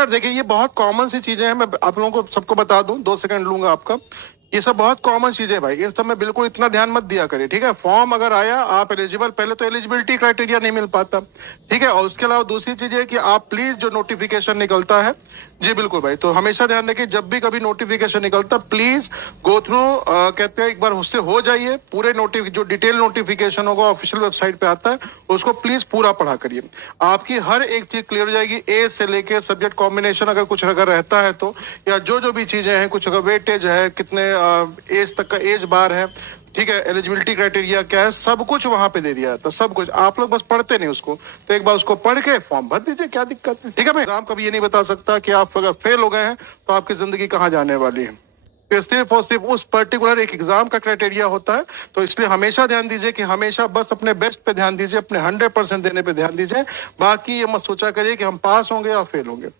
यार देखिए, ये बहुत कॉमन सी चीजें हैं, मैं आप लोगों को सबको बता दूं, 2 सेकंड लूंगा आपका। ये सब बहुत कॉमन चीजें है भाई, इस सब में बिल्कुल इतना ध्यान मत दिया करिए, ठीक है। फॉर्म अगर आया, आप एलिजिबल, पहले तो एलिजिबिलिटी क्राइटेरिया नहीं मिल पाता, ठीक है। और उसके अलावा दूसरी चीज है कि आप प्लीज जो नोटिफिकेशन निकलता है, जी बिल्कुल भाई, तो हमेशा ध्यान रखिए जब भी कभी नोटिफिकेशन निकलता, प्लीज गो थ्रू, कहते हैं एक बार उससे हो जाइए, पूरे जो डिटेल नोटिफिकेशन होगा ऑफिशियल वेबसाइट पे आता है, उसको प्लीज पूरा पढ़ा करिए। आपकी हर एक चीज क्लियर हो जाएगी, एज से लेके सब्जेक्ट कॉम्बिनेशन अगर कुछ अगर रहता है तो, या जो जो भी चीजें हैं, कुछ अगर वेटेज है, कितने एज तक का एज बार है, ठीक है, एलिजिबिलिटी क्राइटेरिया क्या है, सब कुछ वहां पे दे दिया था, सब कुछ। आप लोग बस पढ़ते नहीं उसको, तो एक बार उसको पढ़ के फॉर्म भर दीजिए, क्या दिक्कत है, ठीक है भाई। एग्जाम कभी ये नहीं बता सकता कि आप अगर फेल हो गए हैं तो आपकी जिंदगी कहाँ जाने वाली है। तो सिर्फ और सिर्फ उस पर्टिकुलर एक एग्जाम का क्राइटेरिया होता है, तो इसलिए हमेशा ध्यान दीजिए कि हमेशा बस अपने बेस्ट पे ध्यान दीजिए, अपने 100% देने पे ध्यान दीजिए। बाकी ये मत सोचा करिए कि हम पास होंगे या फेल होंगे।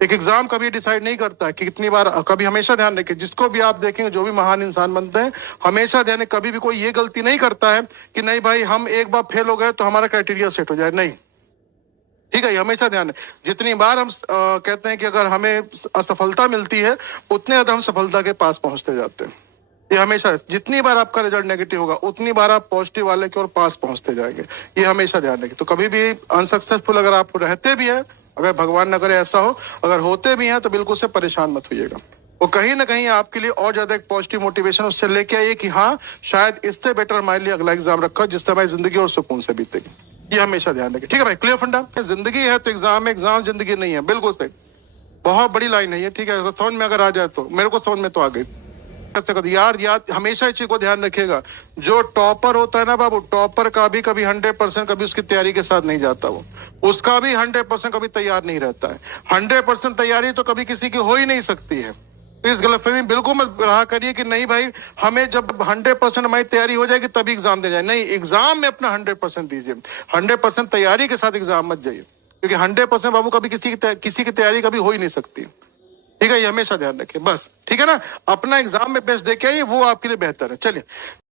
एक एग्जाम कभी डिसाइड नहीं करता है कि कितनी बार, कभी हमेशा ध्यान रखिए, जिसको भी आप देखेंगे जो भी महान इंसान बनते हैं, हमेशा ध्यान, कभी भी कोई ये गलती नहीं करता है कि नहीं भाई हम एक बार फेल हो गए तो हमारा क्राइटेरिया सेट हो जाए, नहीं, ठीक है। ये हमेशा ध्यान है, जितनी बार हम कहते हैं कि अगर हमें असफलता मिलती है, उतने ज्यादा हम सफलता के पास पहुंचते जाते हैं। ये हमेशा, जितनी बार आपका रिजल्ट नेगेटिव होगा उतनी बार आप पॉजिटिव वाले की ओर पास पहुंचते जाएंगे, ये हमेशा ध्यान रखिए। तो कभी भी अनसक्सेसफुल अगर आप रहते भी हैं, अगर भगवान न करे ऐसा हो, अगर होते भी हैं, तो बिल्कुल से परेशान मत होइएगा। वो कहीं ना कहीं आपके लिए और ज्यादा एक पॉजिटिव मोटिवेशन उससे लेके आइए कि हाँ, शायद इससे बेटर हमारे लिए अगला एग्जाम रखा जिससे हमारी जिंदगी और सुकून से बीतेगी। ये हमेशा ध्यान रखिए, ठीक है भाई। क्लियर फंडा, जिंदगी है तो एग्जाम है, एग्जाम जिंदगी नहीं है, बिल्कुल सही। बहुत बड़ी लाइन है ये, ठीक है। समझ में अगर आ जाए तो, मेरे को समझ में तो आ गई। यार याद हमेशा इस चीज को ध्यान रखिएगा, जो टॉपर होता है ना बाबू, टॉपर का भी कभी 100% कभी उसकी तैयारी के साथ नहीं जाता, वो उसका भी 100% कभी तैयार नहीं रहता है। 100% तैयारी तो कभी किसी की हो ही नहीं सकती है। तो इस गलतफहमी बिल्कुल मत रहा करिए कि नहीं भाई, हमें जब 100% हमारी तैयारी हो जाएगी तभी एग्जाम दे जाए, नहीं, एग्जाम में अपना 100% दीजिए। 100% तैयारी के साथ एग्जाम मत जाइए, क्योंकि 100% बाबू कभी किसी की तैयारी कभी हो ही नहीं सकती, ठीक है। ये हमेशा ध्यान रखिए बस, ठीक है ना। अपना एग्जाम में बेस्ट देके आइए, वो आपके लिए बेहतर है। चलिए।